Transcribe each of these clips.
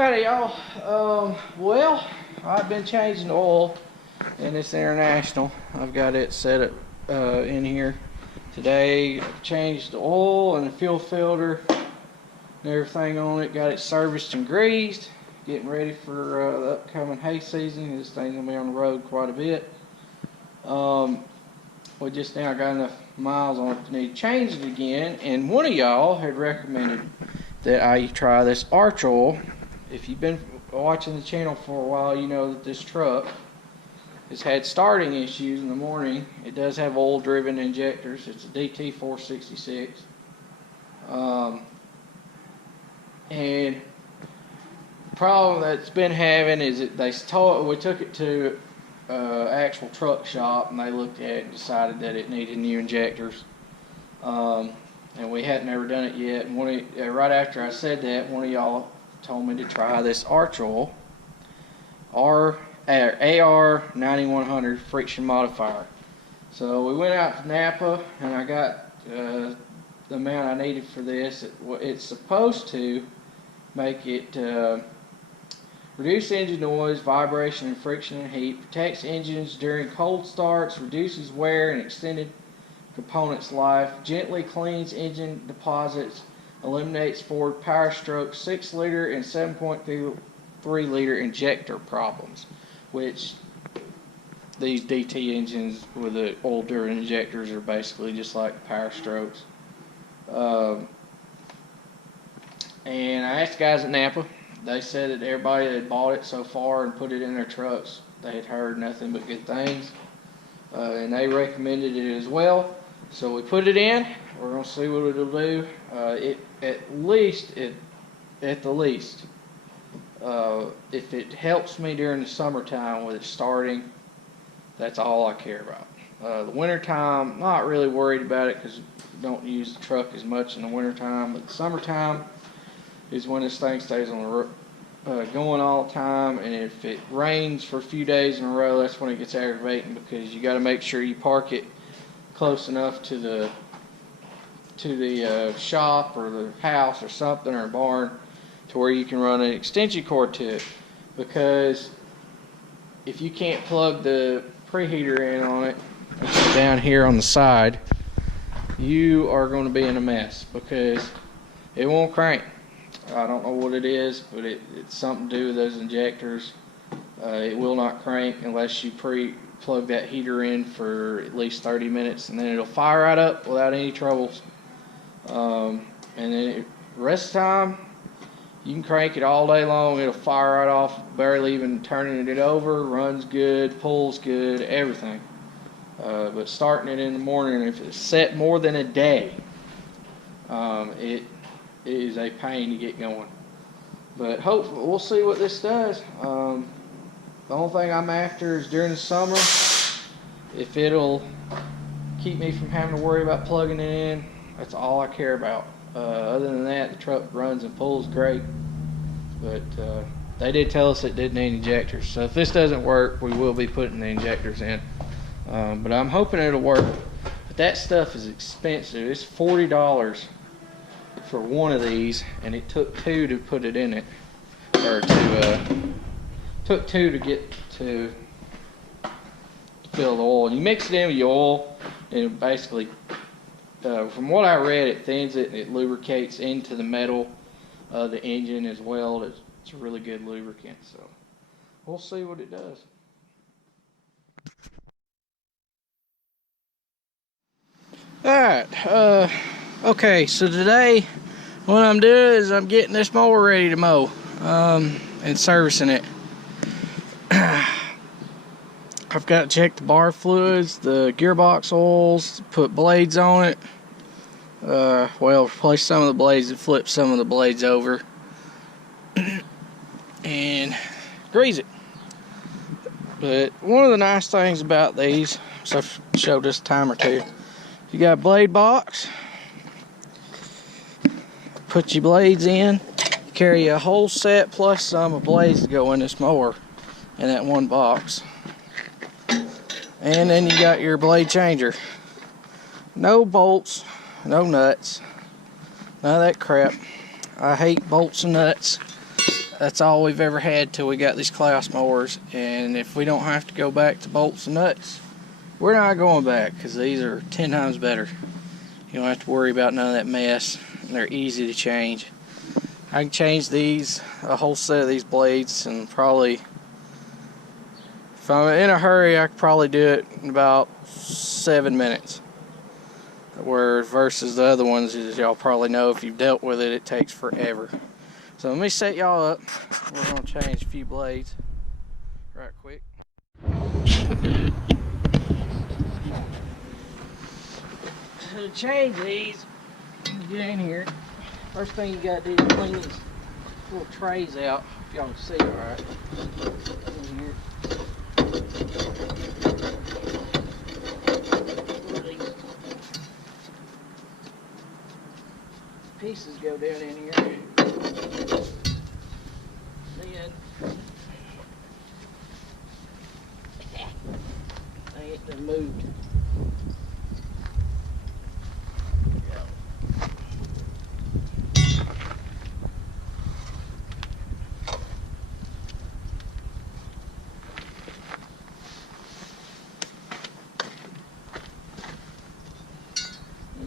Howdy y'all. Well, I've been changing the oil in this International. I've got it set up in here today. I've changed the oil and the fuel filter and everything on it. Got it serviced and greased. Getting ready for the upcoming hay season. This thing's gonna be on the road quite a bit. We just now got enough miles on it to need to change it again, and one of y'all had recommended that I try this Arch Oil. If you've been watching the channel for a while, you know that this truck has had starting issues in the morning. It does have oil-driven injectors. It's a DT466. And the problem that's been having is that we took it to actual truck shop, and they looked at it and decided that it needed new injectors. And we hadn't ever done it yet. And right after I said that, one of y'all told me to try this Arch Oil AR9100 friction modifier. So we went out to Napa, and I got the amount I needed for this. It's supposed to make it reduce engine noise, vibration, and friction and heat, protects engines during cold starts, reduces wear and extended components life, gently cleans engine deposits, eliminates forward power strokes, 6-liter and 7.3-liter injector problems, which these DT engines with the older injectors are basically just like power strokes. And I asked the guys at Napa. They said that everybody that had bought it so far and put it in their trucks, they had heard nothing but good things, and they recommended it as well. So we put it in. We're gonna see what it'll do. At the least, if it helps me during the summertime with it starting, that's all I care about. The wintertime, not really worried about it because we don't use the truck as much in the wintertime. But the summertime is when this thing stays on the going all the time, and if it rains for a few days in a row, that's when it gets aggravating, because you got to make sure you park it close enough to the shop or the house or something, or a barn, to where you can run an extension cord to it. Because if you can't plug the preheater in on it, which is down here on the side, you are going to be in a mess, because it won't crank. I don't know what it is, but it's something to do with those injectors. It will not crank unless you plug that heater in for at least 30 minutes, and then it'll fire right up without any troubles. And then the rest of the time, you can crank it all day long. It'll fire right off, barely even turning it over. Runs good, pulls good, everything. But starting it in the morning, if it's set more than a day, it is a pain to get going. But hopefully, we'll see what this does. The only thing I'm after is during the summer, if it'll keep me from having to worry about plugging it in. That's all I care about. Other than that, the truck runs and pulls great. But they did tell us it did need injectors. So if this doesn't work, we will be putting the injectors in. But I'm hoping it'll work. But that stuff is expensive. It's $40 for one of these, and it took 2 to put it in it, or took 2 to get to fill the oil. And you mix it in with your oil, and it basically, from what I read, it thins it and it lubricates into the metal of the engine as well. It's a really good lubricant, so we'll see what it does. Alright, okay, so today what I'm doing is I'm getting this mower ready to mow and servicing it. I've got to check the bar fluids, the gearbox oils, put blades on it. Well, replace some of the blades and flip some of the blades over. And grease it. But one of the nice things about these, so I've showed this a time or two, you got a blade box, put your blades in, carry a whole set plus some of blades to go in this mower in that one box. And then you got your blade changer. No bolts, no nuts, none of that crap. I hate bolts and nuts. that's all we've ever had till we got these Claas mowers. And if we don't have to go back to bolts and nuts, we're not going back, because these are 10 times better. You don't have to worry about none of that mess, and they're easy to change. I can change these, a whole set of these blades, and probably, if I'm in a hurry, I could probably do it in about 7 minutes. Where versus the other ones, as y'all probably know, if you've dealt with it, it takes forever. So let me set y'all up. We're gonna change a few blades right quick. To change these, get in here. First thing you gotta do is clean these little trays out. If y'all can see it right. In here. These pieces go down in here. Then they get them moved.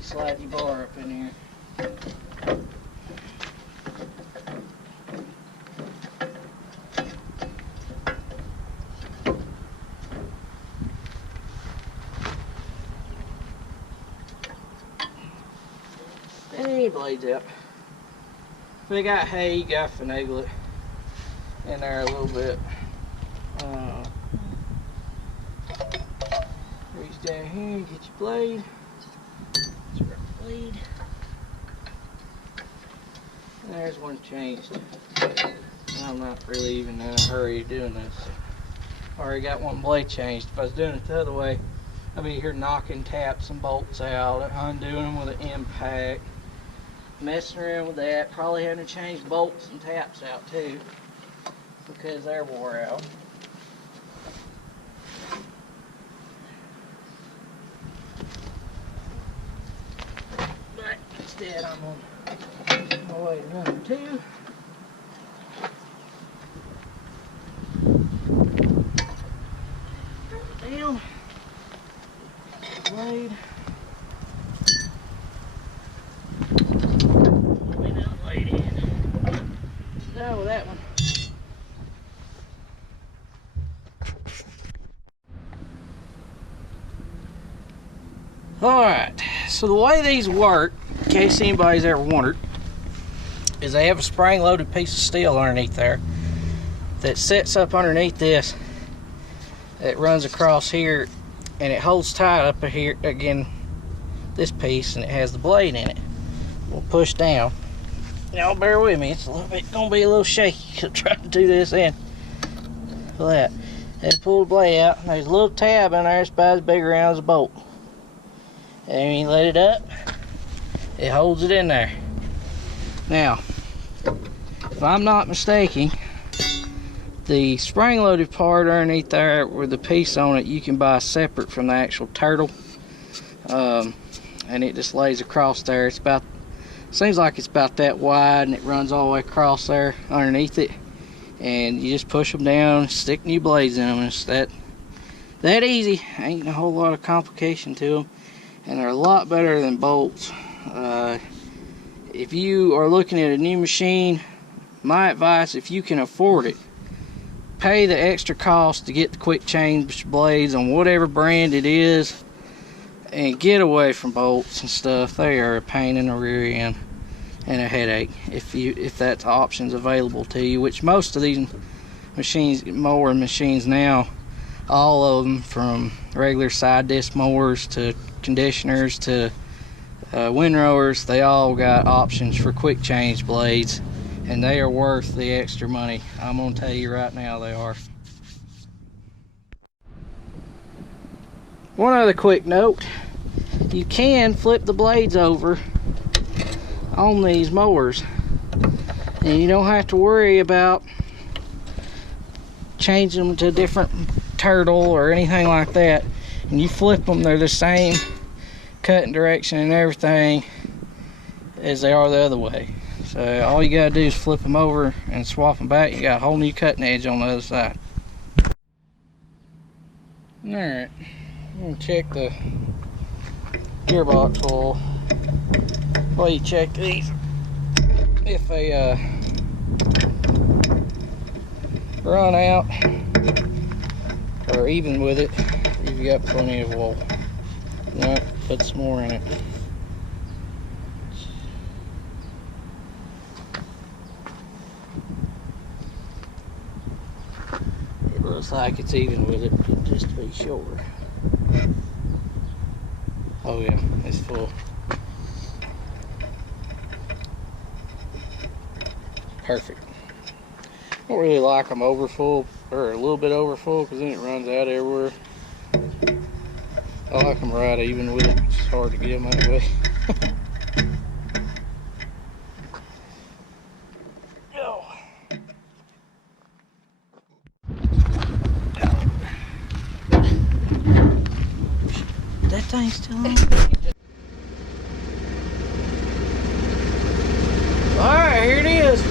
Slide your bar up in here. Any blades up. If they got hay, you gotta finagle it in there a little bit. Reach down here, get your blade. Blade. There's one changed. I'm not really even in a hurry doing this. Already got one blade changed. If I was doing it the other way, I'd be here knocking taps and bolts out, undoing them with an impact, messing around with that, probably having to change bolts and taps out too, because they're wore out. Instead, I'm on my way to number 2. Down. Blade. Lay that blade in. Down with that one. Alright, so the way these work, in case anybody's ever wondered, is they have a spring-loaded piece of steel underneath there that sits up underneath this. It runs across here, and it holds tight up here again, this piece, and it has the blade in it. We'll push down. Y'all bear with me, it's gonna be a little shaky to try to do this in. Look at that. And pull the blade out, and there's a little tab in there, it's about as big around as a bolt. And you let it up, it holds it in there. Now, if I'm not mistaken, the spring-loaded part underneath there with the piece on it, you can buy separate from the actual turtle, and it just lays across there. It's about, seems like it's about that wide, and it runs all the way across there underneath it. And you just push them down, stick new blades in them, and it's that easy. Ain't a whole lot of complication to them. And they're a lot better than bolts. If you are looking at a new machine, my advice, if you can afford it, pay the extra cost to get the quick change blades on whatever brand it is, and get away from bolts and stuff. They are a pain in the rear end and a headache if that's options available to you, which most of these machines, mower machines now, all of them, from regular side disc mowers to conditioners to windrowers, they all got options for quick change blades, and they are worth the extra money. I'm gonna tell you right now, they are. One other quick note, you can flip the blades over on these mowers, and you don't have to worry about changing them to a different turtle or anything like that. And you flip them, they're the same cutting direction and everything as they are the other way. So all you gotta do is flip them over and swap them back. You got a whole new cutting edge on the other side. Alright, I'm gonna check the gearbox oil. Well, you check these. If they run out or even with it, you've got plenty of oil. No, put some more in it. It looks like it's even with it, just to be sure. Oh yeah, it's full. Perfect. I don't really like them over full, or a little bit over full, because then it runs out everywhere. I like them right even with it. It's hard to get them that way. Go. That thing's still on. Alright, here it is.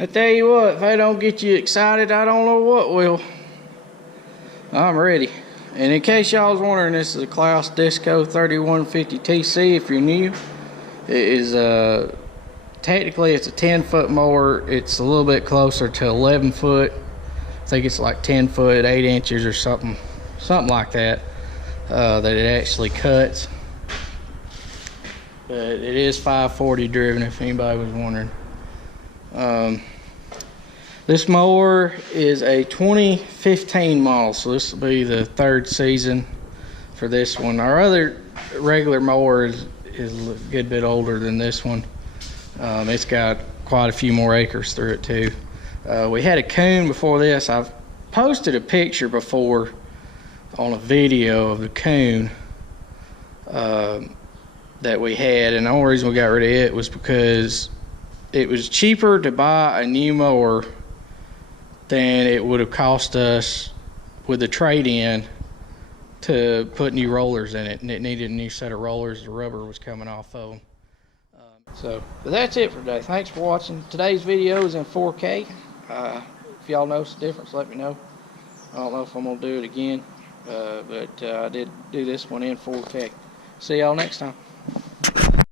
I tell you what, if I don't get you excited, I don't know what will. I'm ready. And in case y'all was wondering, this is a Claas Disco 3150 TC if you're new. It is technically it's a 10-foot mower. It's a little bit closer to 11 foot. I think it's like 10 foot, 8 inches or something like that, that it actually cuts. But it is 540 driven if anybody was wondering. This mower is a 2015 model, so this will be the 3rd season for this one. Our other regular mower is a good bit older than this one. It's got quite a few more acres through it too. We had a coon before this. I've posted a picture before on a video of the coon that we had, and the only reason we got rid of it was because it was cheaper to buy a new mower than it would have cost us with the trade-in to put new rollers in it, and it needed a new set of rollers. The rubber was coming off of them. But that's it for today. Thanks for watching. Today's video is in 4K. If y'all notice the difference, let me know. I don't know if I'm gonna do it again, but I did do this one in 4K. See y'all next time.